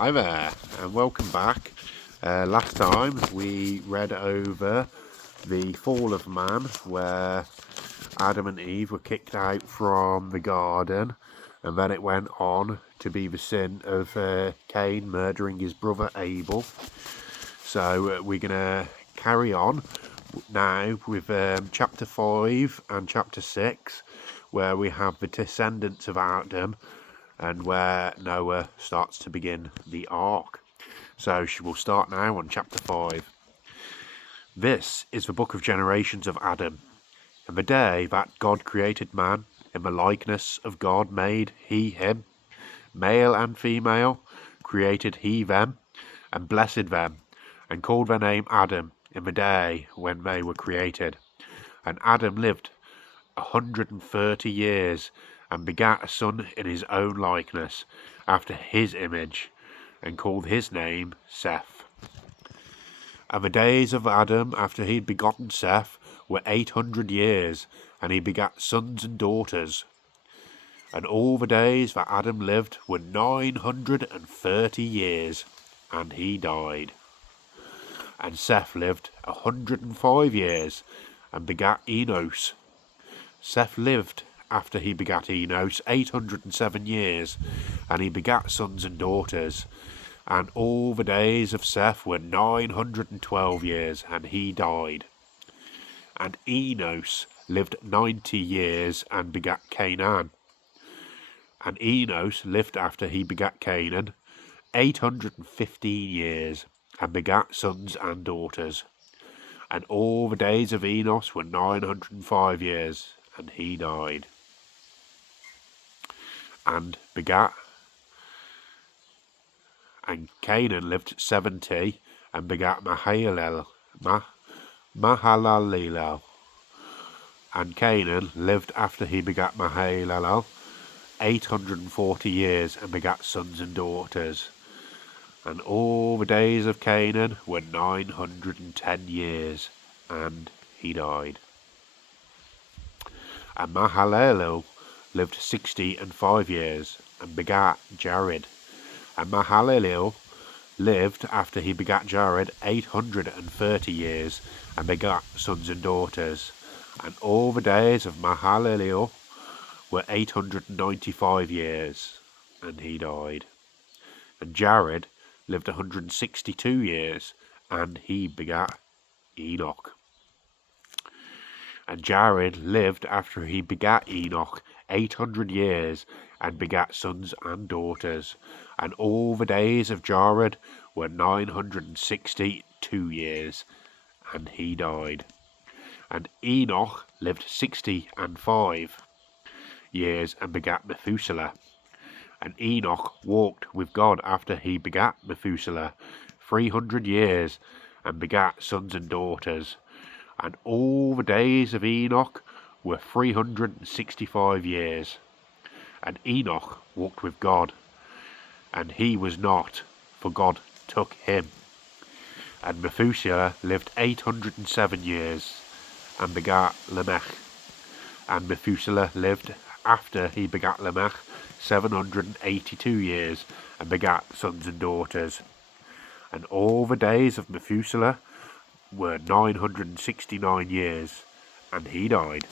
Hi there, and welcome back. Last time we read over the fall of man, where Adam and Eve were kicked out from the garden, and then it went on to be the sin of Cain murdering his brother Abel. So we're going to carry on now with chapter 5 and chapter 6, where we have the descendants of Adam and where Noah starts to begin the ark. So she will start now on chapter 5. This is the book of generations of Adam. In the day that God created man, in the likeness of God made he him. Male and female created he them, and blessed them, and called their name Adam in the day when they were created. And Adam lived 130 years, and begat a son in his own likeness, after his image, and called his name Seth. And the days of Adam after he had begotten Seth were 800 years, and he begat sons and daughters. And all the days that Adam lived were 930 years, and he died. And Seth lived 105 years, and begat Enos. Seth lived after he begat Enos 807 years, and he begat sons and daughters. And all the days of Seth were 912 years, and he died. And Enos lived 90 years, and begat Canaan. And Enos lived after he begat Canaan 815 years, and begat sons and daughters. And all the days of Enos were 905 years, and he died. And begat, and Canaan lived 70, and begat Mahalalel. And Canaan lived after he begat Mahalalel 840 years, and begat sons and daughters. And all the days of Canaan were 910 years, and he died. And Mahalalel lived 65 years, and begat Jared. And Mahalalel lived after he begat Jared 830 years, and begat sons and daughters. And all the days of Mahalalel were 895 years, and he died. And Jared lived 162 years, and he begat Enoch. And Jared lived after he begat Enoch 800 years, and begat sons and daughters. And all the days of Jared were 962 years, and he died. And Enoch lived 65 years, and begat Methuselah. And Enoch walked with God after he begat Methuselah 300 years, and begat sons and daughters. And all the days of Enoch were 365 years. And Enoch walked with God, and he was not, for God took him. And Methuselah lived 807 years, and begat Lamech. And Methuselah lived after he begat Lamech 782 years, and begat sons and daughters. And all the days of Methuselah were 969 years, and he died.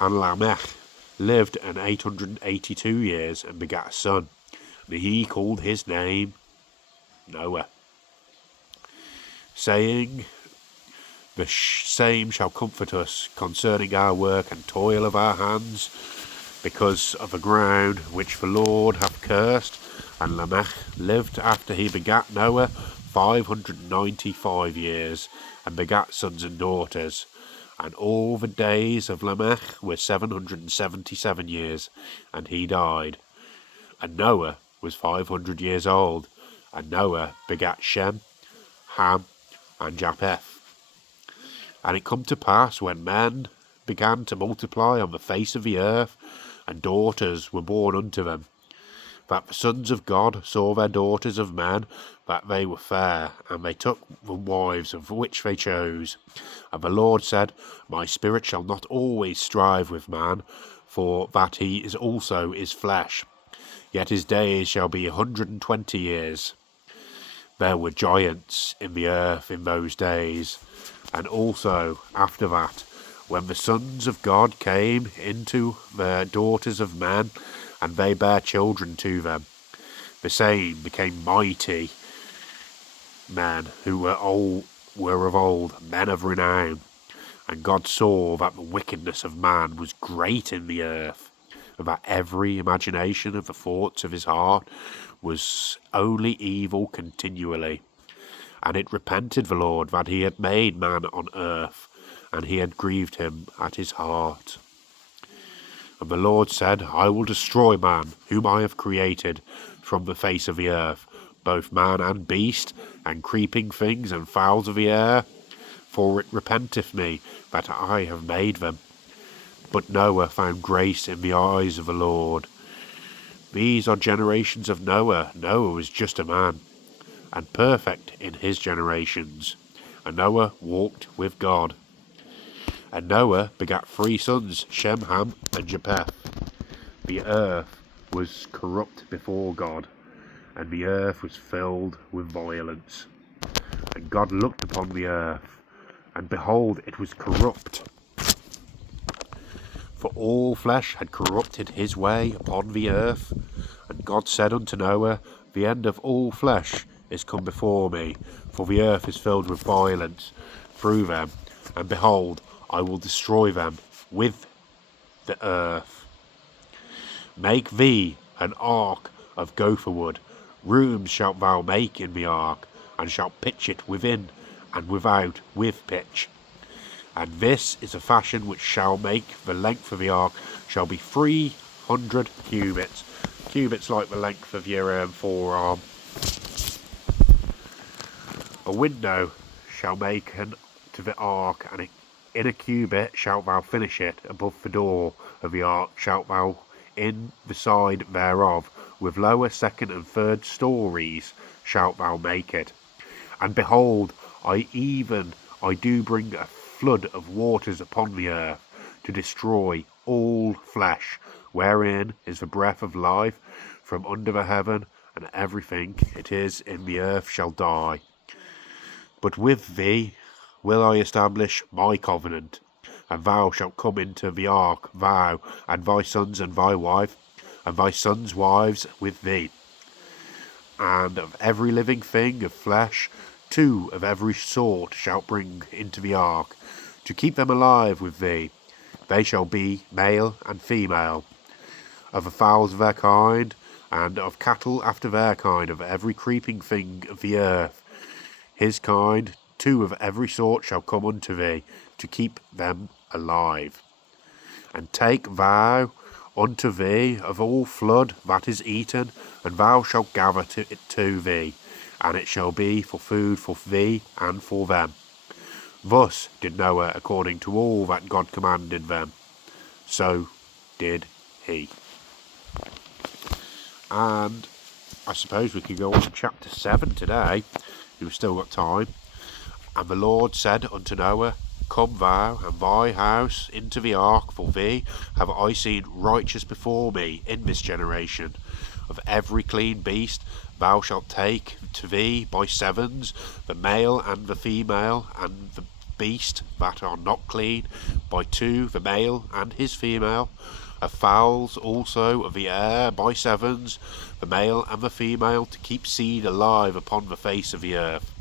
And Lamech lived 882 years, and begat a son, and he called his name Noah, saying, the same shall comfort us concerning our work and toil of our hands, because of the ground which the Lord hath cursed. And Lamech lived after he begat Noah 595 years, and begat sons and daughters. And all the days of Lamech were 777 years, and he died. And Noah was 500 years old, and Noah begat Shem, Ham, and Japheth. And it come to pass, when men began to multiply on the face of the earth, and daughters were born unto them, that the sons of God saw their daughters of men, that they were fair, and they took the wives of which they chose. And the Lord said, My spirit shall not always strive with man, for that he is also is flesh. yet his days shall be 120 years. There were giants in the earth in those days, and also after that, when the sons of God came into the daughters of men, and they bare children to them, the same became mighty men who were of old, men of renown. And God saw that the wickedness of man was great in the earth, and that every imagination of the thoughts of his heart was only evil continually. And it repented the Lord that he had made man on earth, and he had grieved him at his heart. And the Lord said, I will destroy man, whom I have created, from the face of the earth, both man and beast, and creeping things, and fowls of the air, for it repenteth me that I have made them. But Noah found grace in the eyes of the Lord. These are generations of Noah. Noah was just a man, and perfect in his generations. And Noah walked with God. And Noah begat 3 sons, Shem, Ham, and Japheth. The earth was corrupt before God, and the earth was filled with violence. And God looked upon the earth, and behold, it was corrupt. For all flesh had corrupted his way upon the earth. And God said unto Noah, the end of all flesh is come before me, for the earth is filled with violence through them. And behold, I will destroy them with the earth. Make thee an ark of gopher wood. Rooms shalt thou make in the ark, and shalt pitch it within and without with pitch. And this is a fashion which shall make the length of the ark shall be 300 cubits. Cubits like the length of your forearm. A window shall make to the ark, and in a cubit shalt thou finish it. Above the door of the ark shalt thou in the side thereof, with lower, second, and third stories shalt thou make it. And behold, I do bring a flood of waters upon the earth, to destroy all flesh, wherein is the breath of life from under the heaven, and everything it is in the earth shall die. But with thee will I establish my covenant, and thou shalt come into the ark, thou, and thy sons, and thy wife, and thy sons' wives with thee. And of every living thing of flesh, 2 of every sort shalt bring into the ark, to keep them alive with thee. They shall be male and female, of the fowls of their kind, and of cattle after their kind, of every creeping thing of the earth, his kind. 2 of every sort shall come unto thee, to keep them alive. And take thou unto thee of all flood that is eaten, and thou shalt gather it to thee, and it shall be for food for thee and for them. Thus did Noah according to all that God commanded them. So did he. And I suppose we could go on to chapter 7 today. We've still got time. And the Lord said unto Noah, Come thou and thy house into the ark, for thee have I seen righteous before me in this generation. Of every clean beast thou shalt take to thee by 7s, the male and the female, and the beast that are not clean by 2, the male and his female. Of fowls also of the air by 7s, the male and the female, to keep seed alive upon the face of the earth.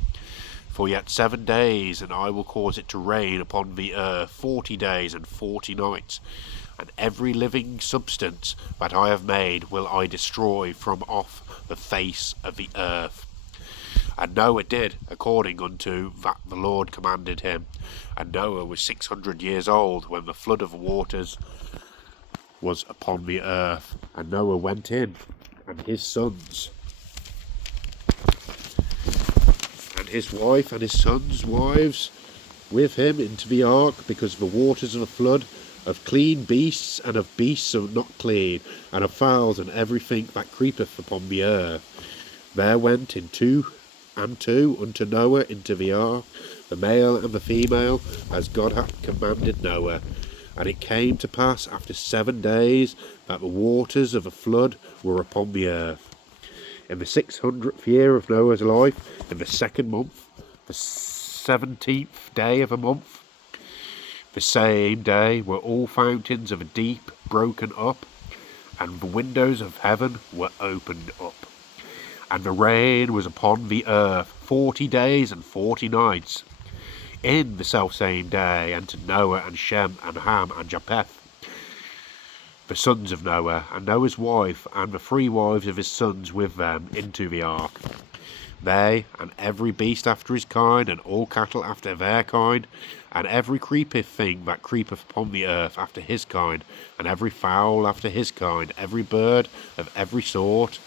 For yet 7 days, and I will cause it to rain upon the earth 40 days and 40 nights. And every living substance that I have made will I destroy from off the face of the earth. And Noah did according unto that the Lord commanded him. And Noah was 600 years old when the flood of waters was upon the earth. And Noah went in, and his sons, and his wife, and his sons' wives with him into the ark, because of the waters of the flood, of clean beasts, and of beasts that are not clean, and of fowls, and everything that creepeth upon the earth. There went in 2 and 2 unto Noah into the ark, the male and the female, as God had commanded Noah. And it came to pass after 7 days that the waters of a flood were upon the earth. In the 600th year of Noah's life, in the 2nd month, the 17th day of a month, the same day were all fountains of a deep broken up, and the windows of heaven were opened up. And the rain was upon the earth 40 days and 40 nights. In the selfsame day entered Noah and Shem and Ham and Japheth, the sons of Noah, and Noah's wife, and the 3 wives of his sons with them, into the ark. They, and every beast after his kind, and all cattle after their kind, and every creepeth thing that creepeth upon the earth after his kind, and every fowl after his kind, every bird of every sort,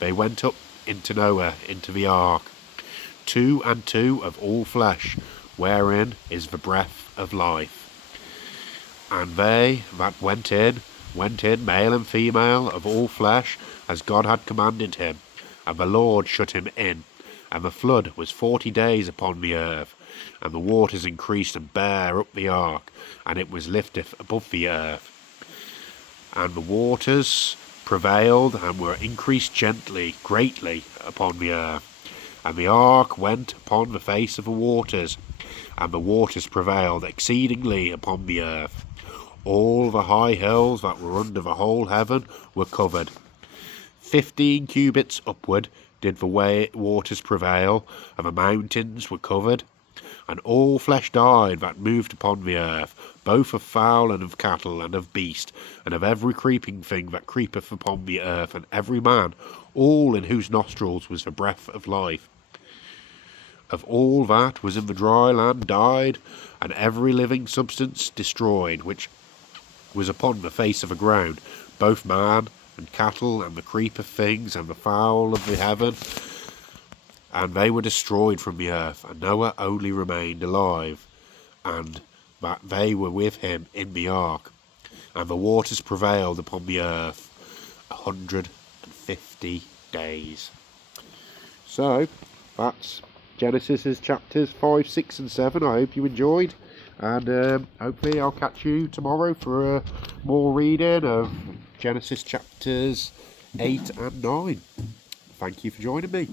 they went up into Noah into the ark, 2 and 2 of all flesh, wherein is the breath of life. And they that went in, male and female, of all flesh, as God had commanded him. And the Lord shut him in. And the flood was 40 days upon the earth. And the waters increased and bare up the ark, and it was lifted above the earth. And the waters prevailed, and were increased greatly upon the earth. And the ark went upon the face of the waters, and the waters prevailed exceedingly upon the earth. All the high hills that were under the whole heaven were covered. 15 cubits upward did the waters prevail, and the mountains were covered. And all flesh died that moved upon the earth, both of fowl and of cattle and of beast, and of every creeping thing that creepeth upon the earth, and every man, all in whose nostrils was the breath of life. Of all that was in the dry land died, and every living substance destroyed, which was upon the face of the ground, both man and cattle, and the creeper things, and the fowl of the heaven, and they were destroyed from the earth. And Noah only remained alive, and that they were with him in the ark. And the waters prevailed upon the earth 150 days. So, that's Genesis chapters 5, 6 and 7. I hope you enjoyed. And hopefully I'll catch you tomorrow for more reading of Genesis chapters 8 and 9. Thank you for joining me.